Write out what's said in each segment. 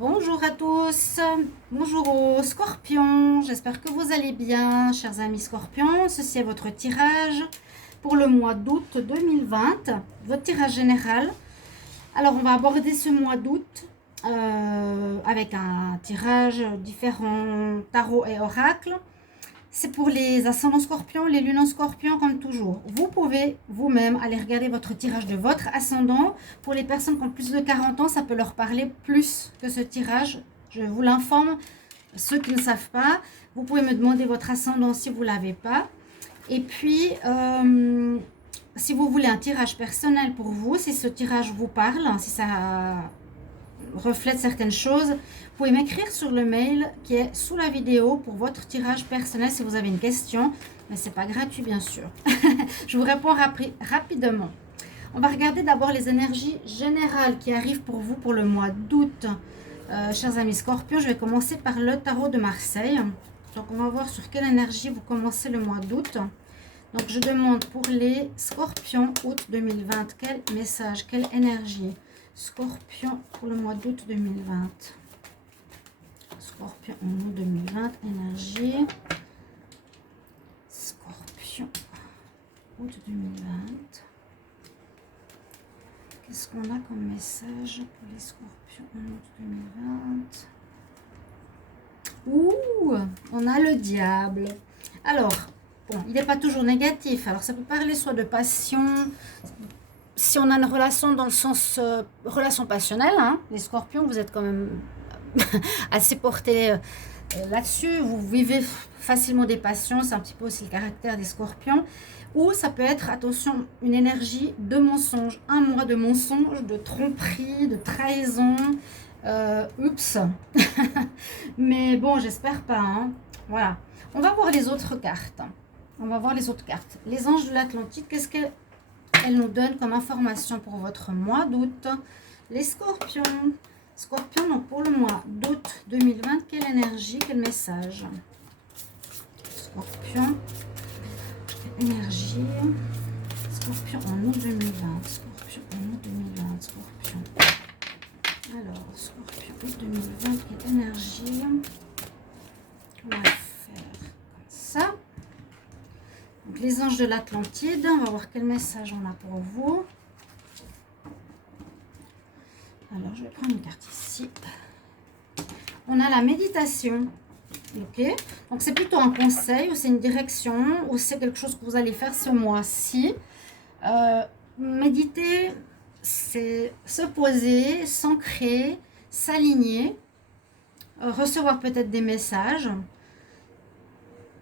Bonjour à tous, bonjour aux scorpions, j'espère que vous allez bien, chers amis scorpions. Ceci est votre tirage pour le mois d'août 2020, votre tirage général. Alors, on va aborder ce mois d'août avec un tirage différent tarot et oracle. C'est pour les ascendants scorpions, les lunes en scorpion comme toujours. Vous pouvez vous-même aller regarder votre tirage de votre ascendant. Pour les personnes qui ont plus de 40 ans, ça peut leur parler plus que ce tirage. Je vous l'informe. Ceux qui ne savent pas, vous pouvez me demander votre ascendant si vous ne l'avez pas. Et puis, si vous voulez un tirage personnel pour vous, si ce tirage vous parle, si ça reflète certaines choses, vous pouvez m'écrire sur le mail qui est sous la vidéo pour votre tirage personnel si vous avez une question, mais c'est pas gratuit bien sûr. Je vous réponds rapidement. On va regarder d'abord les énergies générales qui arrivent pour vous pour le mois d'août. Chers amis scorpions, je vais commencer par le tarot de Marseille. Donc on va voir sur quelle énergie vous commencez le mois d'août. Donc je demande pour les scorpions août 2020, quel message, quelle énergie? Scorpion pour le mois d'août 2020. Scorpion en août 2020, énergie. Scorpion, août 2020. Qu'est-ce qu'on a comme message pour les scorpions en août 2020? Ouh, on a le diable. Alors, bon, il n'est pas toujours négatif. Alors, ça peut parler soit de passion. Si on a une relation dans le sens relation passionnelle, hein, les scorpions, vous êtes quand même assez portés là-dessus. Vous vivez facilement des passions, c'est un petit peu aussi le caractère des scorpions. Ou ça peut être, attention, une énergie de mensonge. Un mois de mensonge, de tromperie, de trahison. Oups. Mais bon, j'espère pas. Hein. Voilà. On va voir les autres cartes. On va voir les autres cartes. Les anges de l'Atlantique, qu'est-ce qu'elles nous donnent comme information pour votre mois d'août? Les scorpions. Scorpion, donc pour le mois d'août 2020, quelle énergie, quel message? Scorpion, quelle énergie? Scorpion en août 2020. Scorpion en août 2020. Scorpion. Alors, Scorpion août 2020, quelle énergie? On va faire comme ça. Donc, les anges de l'Atlantide, on va voir quel message on a pour vous. Alors, je vais prendre une carte ici. On a la méditation. Ok. Donc, c'est plutôt un conseil ou c'est une direction ou c'est quelque chose que vous allez faire ce mois-ci. Méditer, c'est se poser, s'ancrer, s'aligner, recevoir peut-être des messages.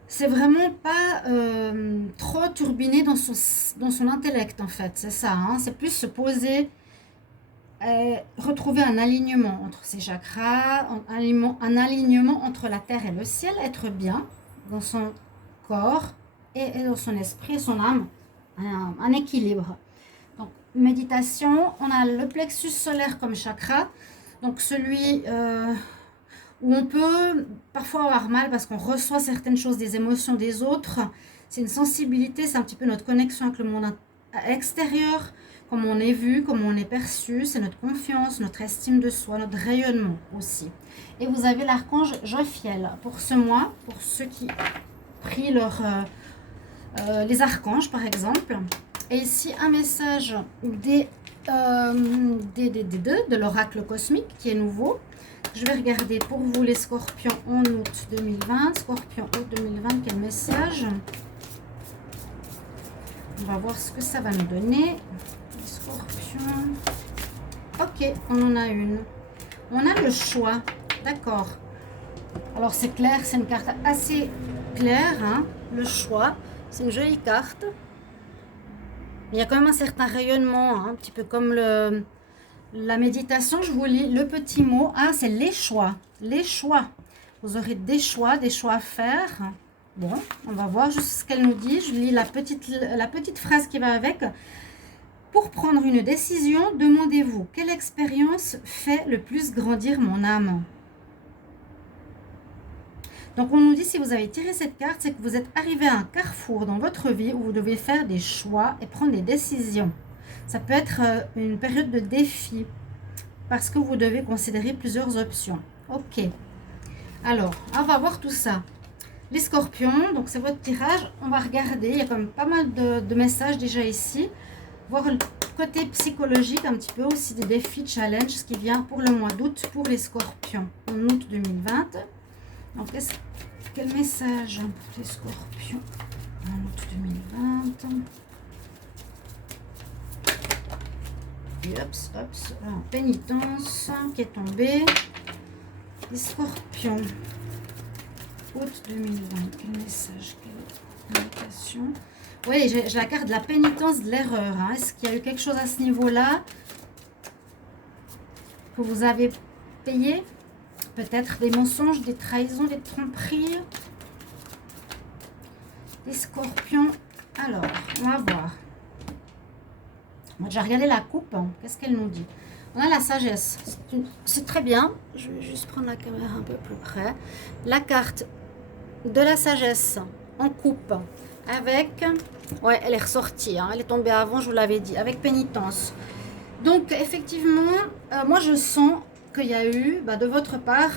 C'est vraiment pas trop turbiné dans son intellect en fait, c'est ça. Hein, c'est plus se poser, retrouver un alignement entre ses chakras, un alignement entre la terre et le ciel, être bien dans son corps et dans son esprit et son âme, un équilibre. Donc méditation, on a le plexus solaire comme chakra, donc celui où on peut parfois avoir mal parce qu'on reçoit certaines choses, des émotions des autres. C'est une sensibilité, c'est un petit peu notre connexion avec le monde extérieur, comment on est vu, comment on est perçu, c'est notre confiance, notre estime de soi, notre rayonnement aussi. Et vous avez l'archange Jophiel pour ce mois, pour ceux qui prient les archanges par exemple. Et ici un message de l'oracle cosmique qui est nouveau. Je vais regarder pour vous les scorpions en août 2020. Scorpion août 2020, quel message? On va voir ce que ça va nous donner. Les scorpions. Ok, on en a une. On a le choix. D'accord. Alors c'est clair, c'est une carte assez claire. Hein, le choix. C'est une jolie carte. Il y a quand même un certain rayonnement, hein, un petit peu comme la méditation. Je vous lis le petit mot. Ah, c'est les choix. Les choix. Vous aurez des choix à faire. Bon, on va voir juste ce qu'elle nous dit. Je lis la petite phrase qui va avec. Pour prendre une décision, demandez-vous quelle expérience fait le plus grandir mon âme. Donc, on nous dit, si vous avez tiré cette carte, c'est que vous êtes arrivé à un carrefour dans votre vie où vous devez faire des choix et prendre des décisions. Ça peut être une période de défi. parce que vous devez considérer plusieurs options. Ok. Alors, on va voir tout ça. Les scorpions, donc c'est votre tirage. On va regarder, il y a quand même pas mal de messages déjà ici. Voir le côté psychologique un petit peu aussi des défis, challenge, ce qui vient pour le mois d'août pour les scorpions en août 2020. Donc, quel message pour les scorpions en août 2020? Hops, hops, pénitence qui est tombée. Les scorpions, août 2020, quel message, quelle indication? Oui, j'ai la carte de la pénitence de l'erreur. Hein. Est-ce qu'il y a eu quelque chose à ce niveau-là que vous avez payé? Peut-être des mensonges, des trahisons, des tromperies. Les scorpions, alors, on va voir. On va déjà regarder la coupe. Hein. Qu'est-ce qu'elle nous dit? On a la sagesse. C'est très bien. Je vais juste prendre la caméra un peu plus près. La carte de la sagesse en coupe avec... Ouais, elle est ressortie. Hein. Elle est tombée avant, je vous l'avais dit. Avec pénitence. Donc, effectivement, moi, je sens qu'il y a eu, de votre part,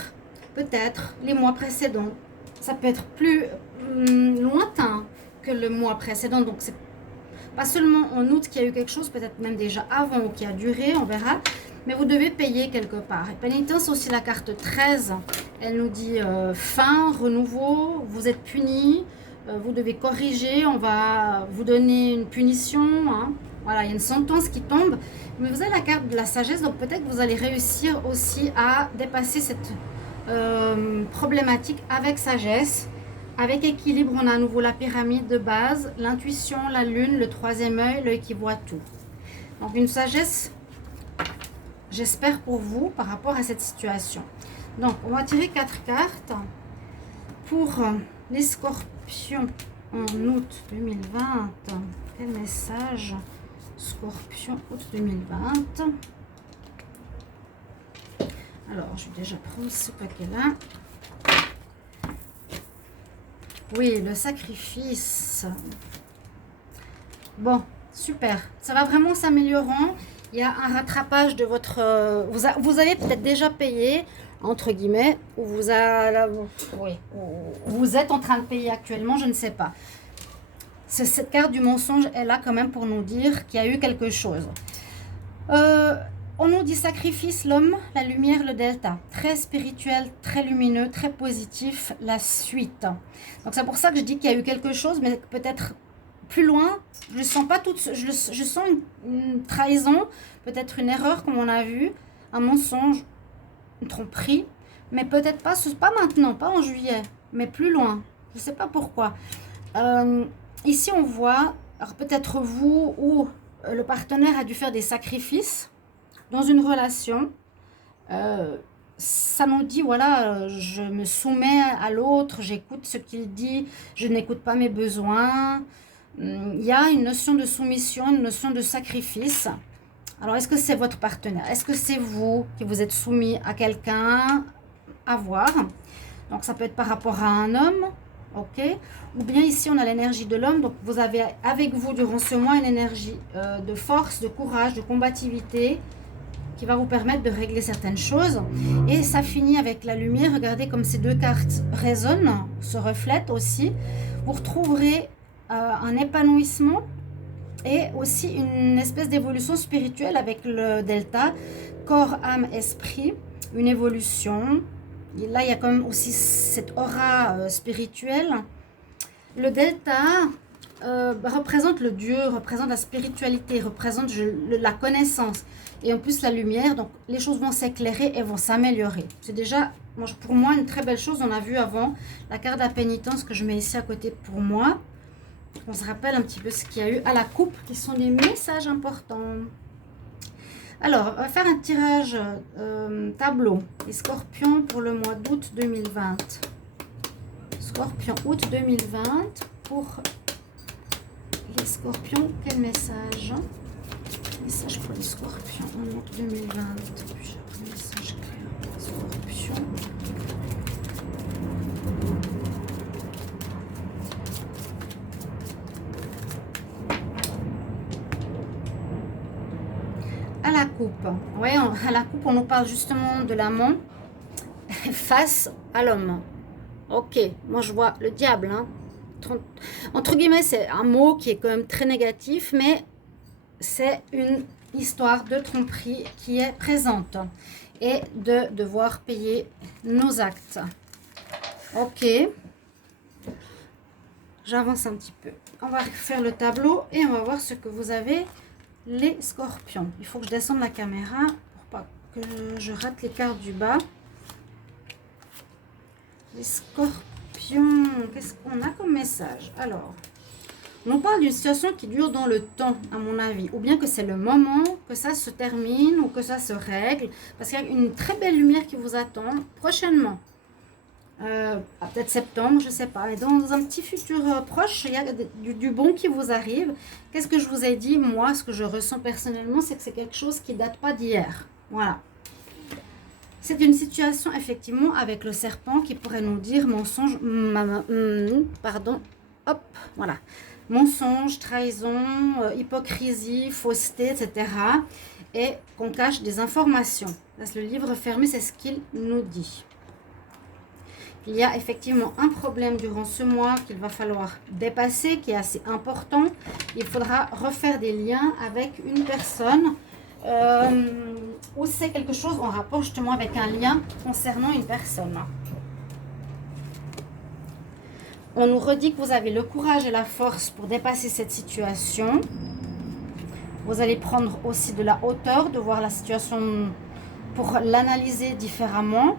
peut-être, les mois précédents. Ça peut être plus lointain que le mois précédent. Donc, c'est pas seulement en août qu'il y a eu quelque chose, peut-être même déjà avant ou qui a duré, on verra. Mais vous devez payer quelque part. Et pénitence, aussi la carte 13. Elle nous dit fin, renouveau, vous êtes puni, vous devez corriger, on va vous donner une punition. Hein. Voilà, il y a une sentence qui tombe. Mais vous avez la carte de la sagesse, donc peut-être que vous allez réussir aussi à dépasser cette problématique avec sagesse. Avec équilibre, on a à nouveau la pyramide de base, l'intuition, la lune, le troisième œil, l'œil qui voit tout. Donc une sagesse, j'espère pour vous, par rapport à cette situation. Donc, on va tirer 4 cartes pour les scorpions en août 2020. Quel message? Scorpion, août 2020. Alors, je vais déjà prendre ce paquet-là. Oui, le sacrifice. Bon, super. Ça va vraiment s'améliorant. Il y a un rattrapage de votre... vous avez peut-être déjà payé, entre guillemets, ou vous êtes en train de payer actuellement, je ne sais pas. Cette carte du mensonge est là quand même pour nous dire qu'il y a eu quelque chose. On nous dit sacrifice, l'homme, la lumière, le delta. Très spirituel, très lumineux, très positif, la suite. Donc c'est pour ça que je dis qu'il y a eu quelque chose, mais peut-être plus loin. Je ne sens pas tout, je sens une trahison, peut-être une erreur comme on a vu, un mensonge, une tromperie, mais peut-être pas maintenant, pas en juillet, mais plus loin. Je ne sais pas pourquoi. Ici on voit, alors peut-être vous ou le partenaire a dû faire des sacrifices dans une relation. Ça nous dit, voilà, je me soumets à l'autre, j'écoute ce qu'il dit, je n'écoute pas mes besoins. Il y a une notion de soumission, une notion de sacrifice. Alors, est-ce que c'est votre partenaire? Est-ce que c'est vous qui vous êtes soumis à quelqu'un? À voir. Donc, ça peut être par rapport à un homme, ok? Ou bien ici, on a l'énergie de l'homme. Donc, vous avez avec vous, durant ce mois, une énergie de force, de courage, de combativité, qui va vous permettre de régler certaines choses. Et ça finit avec la lumière. Regardez comme ces deux cartes résonnent, se reflètent aussi. Vous retrouverez un épanouissement et aussi une espèce d'évolution spirituelle avec le delta, corps, âme, esprit, une évolution. Et là, il y a quand même aussi cette aura spirituelle. Le delta représente le Dieu, représente la spiritualité, représente la connaissance. Et en plus, la lumière, donc les choses vont s'éclairer et vont s'améliorer. C'est déjà, pour moi, une très belle chose. On a vu avant la carte de la pénitence que je mets ici à côté pour moi. On se rappelle un petit peu ce qu'il y a eu à la coupe, qui sont des messages importants. Alors, on va faire un tirage tableau. Les scorpions pour le mois d'août 2020. Scorpion août 2020 pour les scorpions. Quel message? Message pour les scorpions en août 2020. Message clair. Scorpion. À la coupe. coupe. Oui, à la coupe, on nous parle justement de l'amant face à l'homme. Ok, moi je vois le diable. Hein. Entre guillemets, c'est un mot qui est quand même très négatif, mais c'est une histoire de tromperie qui est présente et de devoir payer nos actes. Ok, j'avance un petit peu. On va faire le tableau et on va voir ce que vous avez, les scorpions. Il faut que je descende la caméra pour pas que je rate les cartes du bas. Les scorpions, qu'est-ce qu'on a comme message? Alors, on parle d'une situation qui dure dans le temps, à mon avis. Ou bien que c'est le moment que ça se termine ou que ça se règle. Parce qu'il y a une très belle lumière qui vous attend prochainement. Peut-être septembre, je ne sais pas. Et dans un petit futur proche, il y a du bon qui vous arrive. Qu'est-ce que je vous ai dit? Moi, ce que je ressens personnellement, c'est que c'est quelque chose qui ne date pas d'hier. Voilà. C'est une situation, effectivement, avec le serpent qui pourrait nous dire mensonge, pardon, hop, voilà. Mensonge, trahison, hypocrisie, fausseté, etc. Et qu'on cache des informations. Là, le livre fermé, c'est ce qu'il nous dit. Il y a effectivement un problème durant ce mois qu'il va falloir dépasser, qui est assez important. Il faudra refaire des liens avec une personne ou c'est quelque chose en rapport justement avec un lien concernant une personne. On nous redit que vous avez le courage et la force pour dépasser cette situation. Vous allez prendre aussi de la hauteur, de voir la situation pour l'analyser différemment.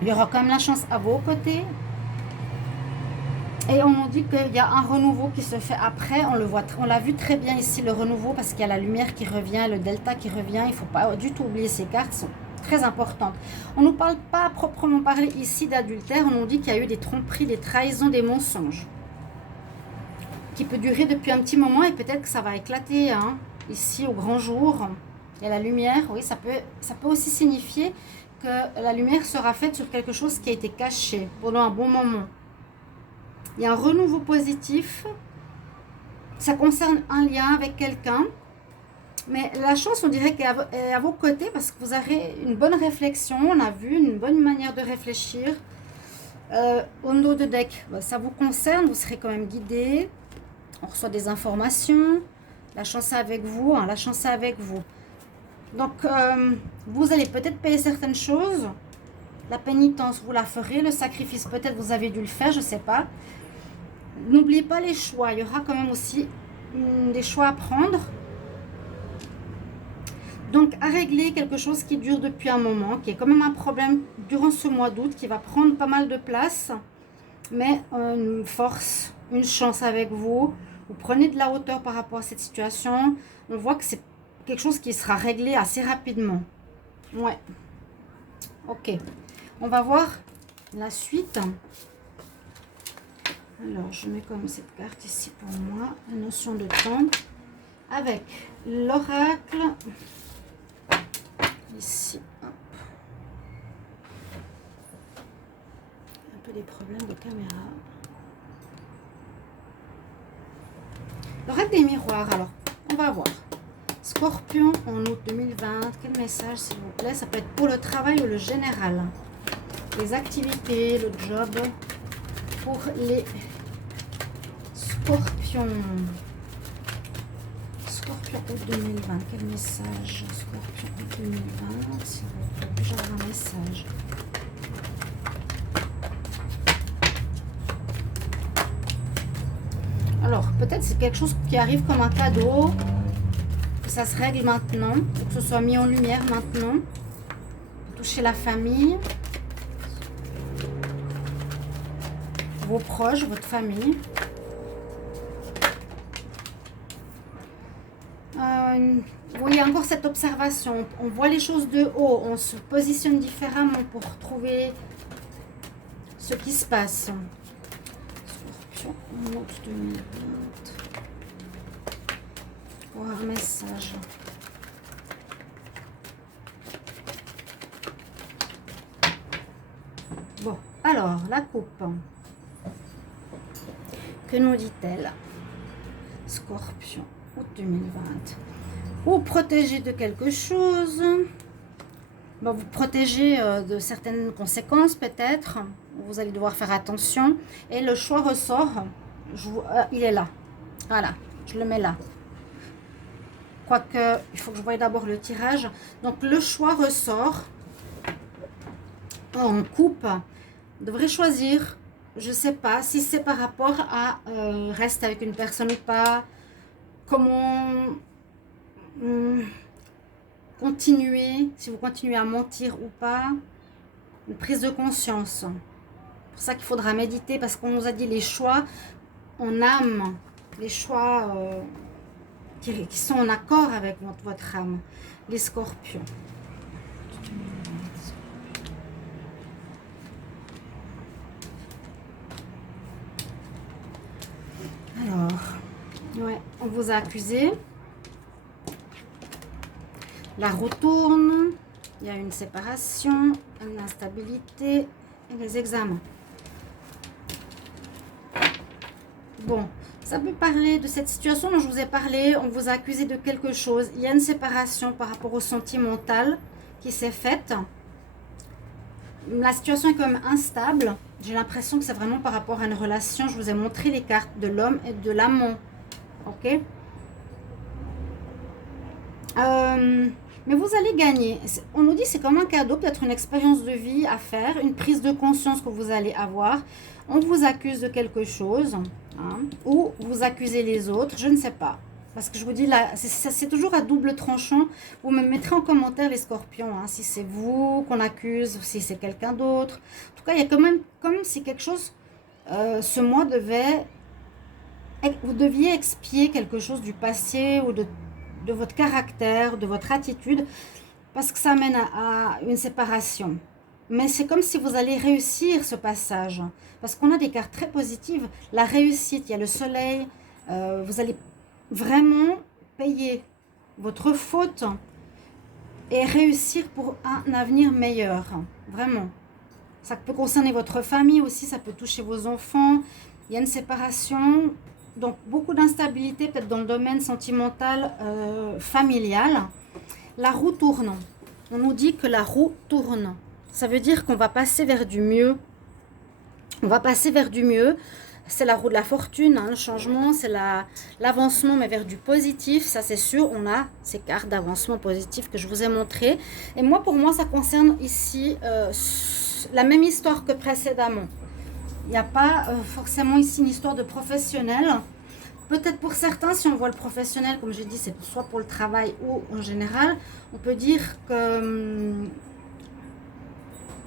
Il y aura quand même la chance à vos côtés. Et on nous dit qu'il y a un renouveau qui se fait après. On l'a vu très bien ici, le renouveau, parce qu'il y a la lumière qui revient, le delta qui revient. Il ne faut pas du tout oublier ces cartes, sont très importantes. On ne nous parle pas à proprement parler ici d'adultère. On nous dit qu'il y a eu des tromperies, des trahisons, des mensonges. Qui peut durer depuis un petit moment et peut-être que ça va éclater hein, ici au grand jour. Il y a la lumière, oui, ça peut aussi signifier que la lumière sera faite sur quelque chose qui a été caché pendant un bon moment. Il y a un renouveau positif. Ça concerne un lien avec quelqu'un. Mais la chance, on dirait qu'elle est à vos côtés parce que vous aurez une bonne réflexion. On a vu une bonne manière de réfléchir. Au dos de deck, ça vous concerne. Vous serez quand même guidé. On reçoit des informations. La chance est avec vous. Hein, la chance est avec vous. Donc, vous allez peut-être payer certaines choses. La pénitence, vous la ferez. Le sacrifice, peut-être vous avez dû le faire, je ne sais pas. N'oubliez pas les choix. Il y aura quand même aussi des choix à prendre. Donc, à régler quelque chose qui dure depuis un moment, qui est quand même un problème durant ce mois d'août, qui va prendre pas mal de place. Mais une force, une chance avec vous. Vous prenez de la hauteur par rapport à cette situation. On voit que c'est quelque chose qui sera réglé assez rapidement. Ouais. Ok. On va voir la suite. Alors, je mets comme cette carte ici pour moi. La notion de temps. Avec l'oracle. Ici. Hop. Un peu des problèmes de caméra. L'oracle des miroirs. Alors, on va voir. Scorpion en août 2020, quel message s'il vous plaît? Ça peut être pour le travail ou le général. Les activités, le job. Pour les scorpions. Scorpion août 2020, quel message? Scorpion août 2020, s'il vous plaît, j'ai un message. Alors, peut-être c'est quelque chose qui arrive comme un cadeau. Ça se règle maintenant, que ce soit mis en lumière maintenant. Toucher la famille, vos proches, votre famille. Vous voyez encore cette observation. On voit les choses de haut, on se positionne différemment pour trouver ce qui se passe. Scorpion, août 2020. Un message. Bon, alors, la coupe. Que nous dit-elle? Scorpion, août 2020. Vous protégez de quelque chose. Bon, vous protégez de certaines conséquences peut-être. Vous allez devoir faire attention. Et le choix ressort. Il est là. Voilà, je le mets là. Quoique, il faut que je voie d'abord le tirage. Donc, le choix ressort. En coupe. Vous devrez choisir. Je ne sais pas si c'est par rapport à reste avec une personne ou pas. Comment continuer, si vous continuez à mentir ou pas. Une prise de conscience. C'est pour ça qu'il faudra méditer parce qu'on nous a dit les choix en âme. Les choix qui sont en accord avec votre âme. Les scorpions. Alors, ouais, on vous a accusé. La roue tourne. Il y a une séparation, une instabilité et les examens. Bon, ça peut parler de cette situation dont je vous ai parlé. On vous a accusé de quelque chose. Il y a une séparation par rapport au sentimental qui s'est faite. La situation est quand même instable. J'ai l'impression que c'est vraiment par rapport à une relation. Je vous ai montré les cartes de l'homme et de l'amant. Ok. Mais vous allez gagner. On nous dit c'est comme un cadeau, peut-être une expérience de vie à faire, une prise de conscience que vous allez avoir. On vous accuse de quelque chose, hein, ou vous accusez les autres, je ne sais pas. Parce que je vous dis, là, c'est toujours à double tranchant. Vous me mettrez en commentaire les scorpions, hein, si c'est vous qu'on accuse, ou si c'est quelqu'un d'autre. En tout cas, il y a quand même comme si quelque chose, ce mois vous deviez expier quelque chose du passé ou de votre caractère, de votre attitude, parce que ça amène à une séparation. Mais c'est comme si vous allez réussir ce passage, parce qu'on a des cartes très positives. La réussite, il y a le soleil, vous allez vraiment payer votre faute et réussir pour un avenir meilleur, vraiment. Ça peut concerner votre famille aussi, ça peut toucher vos enfants. Il y a une séparation. Donc, beaucoup d'instabilité, peut-être dans le domaine sentimental, familial. La roue tourne. On nous dit que la roue tourne. Ça veut dire qu'on va passer vers du mieux. On va passer vers du mieux. C'est la roue de la fortune, hein, le changement, c'est l'avancement, mais vers du positif. Ça, c'est sûr, on a ces cartes d'avancement positif que je vous ai montrées. Et moi, pour moi, ça concerne ici la même histoire que précédemment. Il n'y a pas forcément ici une histoire de professionnel. Peut-être pour certains, si on voit le professionnel, comme j'ai dit, c'est soit pour le travail ou en général, on peut dire que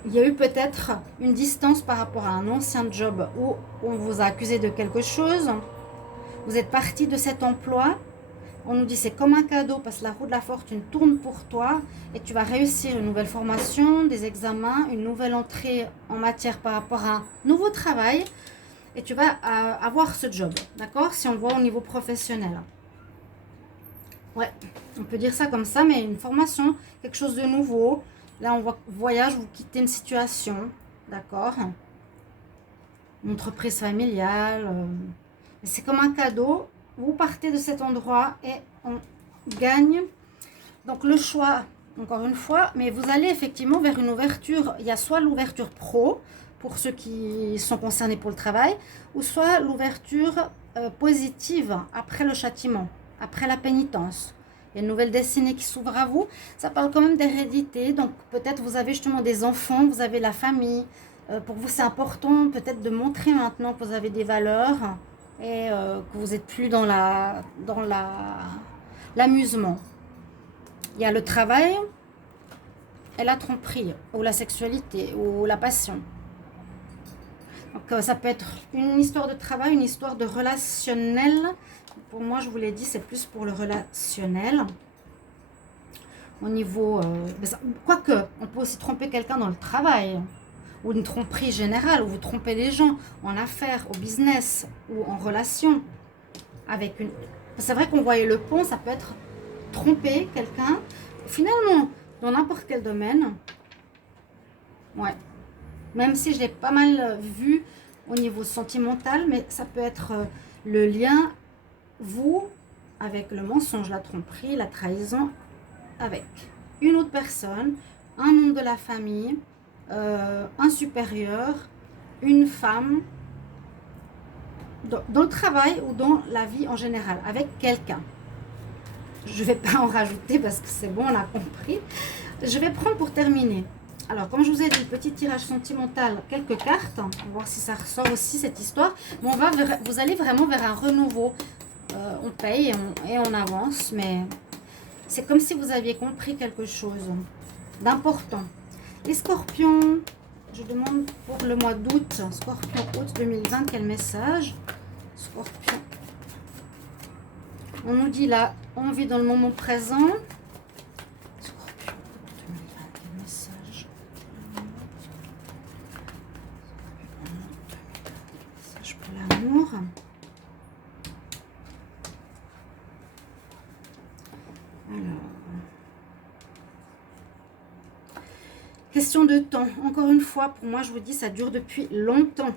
il y a eu peut-être une distance par rapport à un ancien job où on vous a accusé de quelque chose. Vous êtes parti de cet emploi. On nous dit c'est comme un cadeau parce que la roue de la fortune tourne pour toi et tu vas réussir une nouvelle formation, des examens, une nouvelle entrée en matière par rapport à un nouveau travail et tu vas avoir ce job, d'accord? Si on voit au niveau professionnel. Ouais, on peut dire ça comme ça, mais une formation, quelque chose de nouveau. Là, on voit voyage, vous quittez une situation, d'accord? Une entreprise familiale. C'est comme un cadeau. Vous partez de cet endroit et on gagne. Donc le choix, encore une fois, mais vous allez effectivement vers une ouverture. Il y a soit l'ouverture pro, pour ceux qui sont concernés pour le travail, ou soit l'ouverture positive après le châtiment, après la pénitence. Il y a une nouvelle destinée qui s'ouvre à vous. Ça parle quand même d'hérédité. Donc peut-être vous avez justement des enfants, vous avez la famille. Pour vous, c'est important peut-être de montrer maintenant que vous avez des valeurs et que vous n'êtes plus dans l'amusement. Il y a le travail et la tromperie, ou la sexualité, ou la passion. Donc ça peut être une histoire de travail, une histoire de relationnel. Pour moi, je vous l'ai dit, c'est plus pour le relationnel. Au niveau... quoique, on peut aussi tromper quelqu'un dans le travail. Ou une tromperie générale, où vous trompez les gens en affaires, au business, ou en relation. Avec une... C'est vrai qu'on voyait le pont, ça peut être tromper quelqu'un. Finalement, dans n'importe quel domaine. Ouais. Même si je l'ai pas mal vu au niveau sentimental, mais ça peut être le lien, vous avec le mensonge, la tromperie, la trahison, avec une autre personne, un membre de la famille, un supérieur, une femme, dans le travail ou dans la vie en général, avec quelqu'un. Je ne vais pas en rajouter parce que c'est bon, on a compris. Je vais prendre pour terminer. Alors, comme je vous ai dit, petit tirage sentimental, quelques cartes. On va voir si ça ressort aussi, cette histoire. Mais vous allez vraiment vers un renouveau. On paye et on avance, mais c'est comme si vous aviez compris quelque chose d'important. Les scorpions, je demande pour le mois d'août, scorpion août 2020, quel message? Scorpion. On nous dit là, on vit dans le moment présent. Scorpion août 2020, quel message? Message pour l'amour. Alors, question de temps. Encore une fois, pour moi, je vous dis, ça dure depuis longtemps.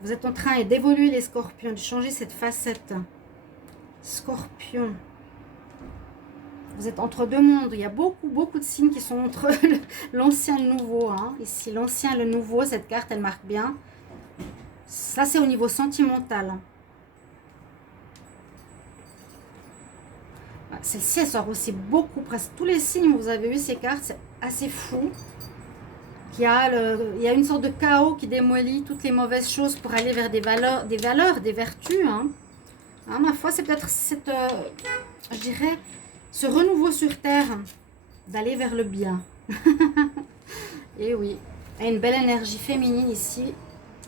Vous êtes en train d'évoluer, les scorpions, de changer cette facette. Scorpion. Vous êtes entre deux mondes. Il y a beaucoup de signes qui sont entre l'ancien et le nouveau. Hein. Ici, l'ancien et le nouveau, cette carte, elle marque bien. Ça, c'est au niveau sentimental. Celle-ci, elle sort aussi beaucoup, presque tous les signes où vous avez eu ces cartes, c'est assez fou. Il y a une sorte de chaos qui démolit toutes les mauvaises choses pour aller vers des valeurs, des vertus. Hein. Hein, ma foi, c'est peut-être cette, je dirais, ce renouveau sur Terre, d'aller vers le bien. Et oui, il y a une belle énergie féminine ici.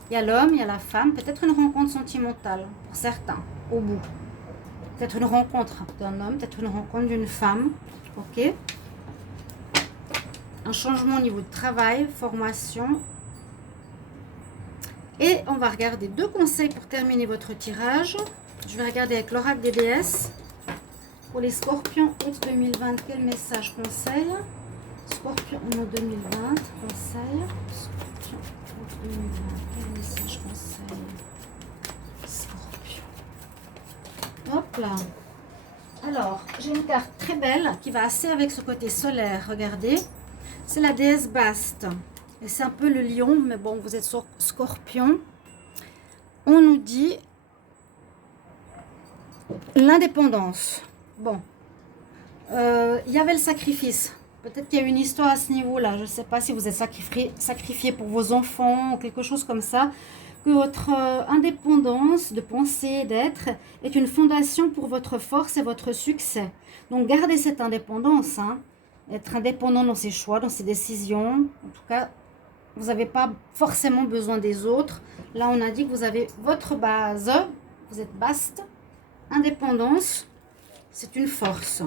Il y a l'homme, il y a la femme, peut-être une rencontre sentimentale pour certains, au bout. Peut-être une rencontre d'un homme, peut-être une rencontre d'une femme. Ok. Un changement au niveau de travail, formation. Et on va regarder deux conseils pour terminer votre tirage. Je vais regarder avec l'oracle des déesses. Pour les scorpions, août 2020, quel message conseil? Scorpion, août 2020, conseil. Scorpion, août 2020, quel message conseil? Scorpion. Hop là. Alors, j'ai une carte très belle qui va assez avec ce côté solaire. Regardez. C'est la déesse Baste. Et c'est un peu le lion, mais bon, vous êtes sur scorpion. On nous dit l'indépendance. Bon. Il y avait le sacrifice. Peut-être qu'il y a une histoire à ce niveau-là. Je ne sais pas si vous êtes sacrifié pour vos enfants ou quelque chose comme ça. Que votre indépendance de penser et d'être est une fondation pour votre force et votre succès. Donc, gardez cette indépendance. Hein. Être indépendant dans ses choix, dans ses décisions. En tout cas, vous n'avez pas forcément besoin des autres. Là, on a dit que vous avez votre base. Vous êtes Baste. Indépendance, c'est une force.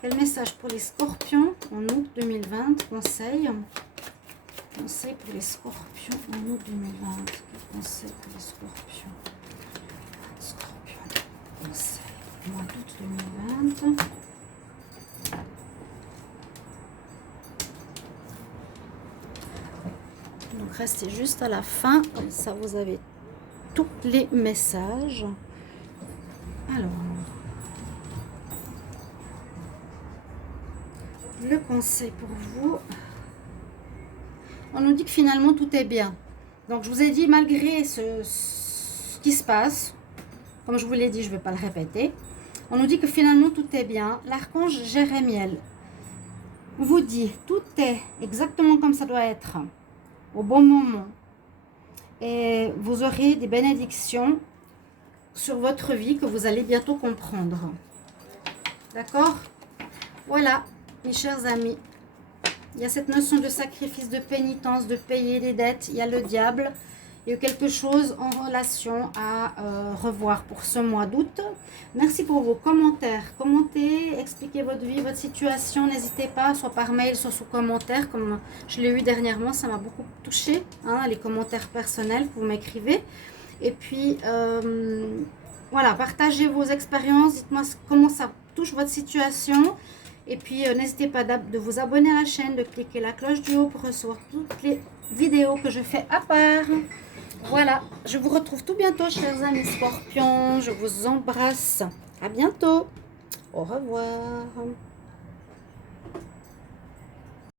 Quel message pour les scorpions en août 2020? Conseil. Conseil pour les scorpions en août 2020. Quel conseil pour les scorpions? Scorpion. Conseil. Mois d'août 2020. Donc restez juste à la fin, comme ça vous avez tous les messages. Alors, le conseil pour vous, on nous dit que finalement tout est bien. Donc je vous ai dit, malgré ce qui se passe, comme je vous l'ai dit, je ne vais pas le répéter, on nous dit que finalement tout est bien. L'archange Jérémiel vous dit, tout est exactement comme ça doit être, au bon moment. Et vous aurez des bénédictions sur votre vie que vous allez bientôt comprendre. D'accord? Voilà, mes chers amis. Il y a cette notion de sacrifice, de pénitence, de payer des dettes. Il y a le diable. Il y a quelque chose en relation à revoir pour ce mois d'août. Merci pour vos commentaires. Commentez, expliquez votre vie, votre situation. N'hésitez pas, soit par mail, soit sous commentaire. Comme je l'ai eu dernièrement, ça m'a beaucoup touché. Hein, les commentaires personnels que vous m'écrivez. Et puis, voilà, partagez vos expériences. Dites-moi comment ça touche votre situation. Et puis, n'hésitez pas de vous abonner à la chaîne, de cliquer la cloche du haut pour recevoir toutes les vidéos que je fais à part. Voilà, je vous retrouve tout bientôt, chers amis scorpions. Je vous embrasse. À bientôt. Au revoir.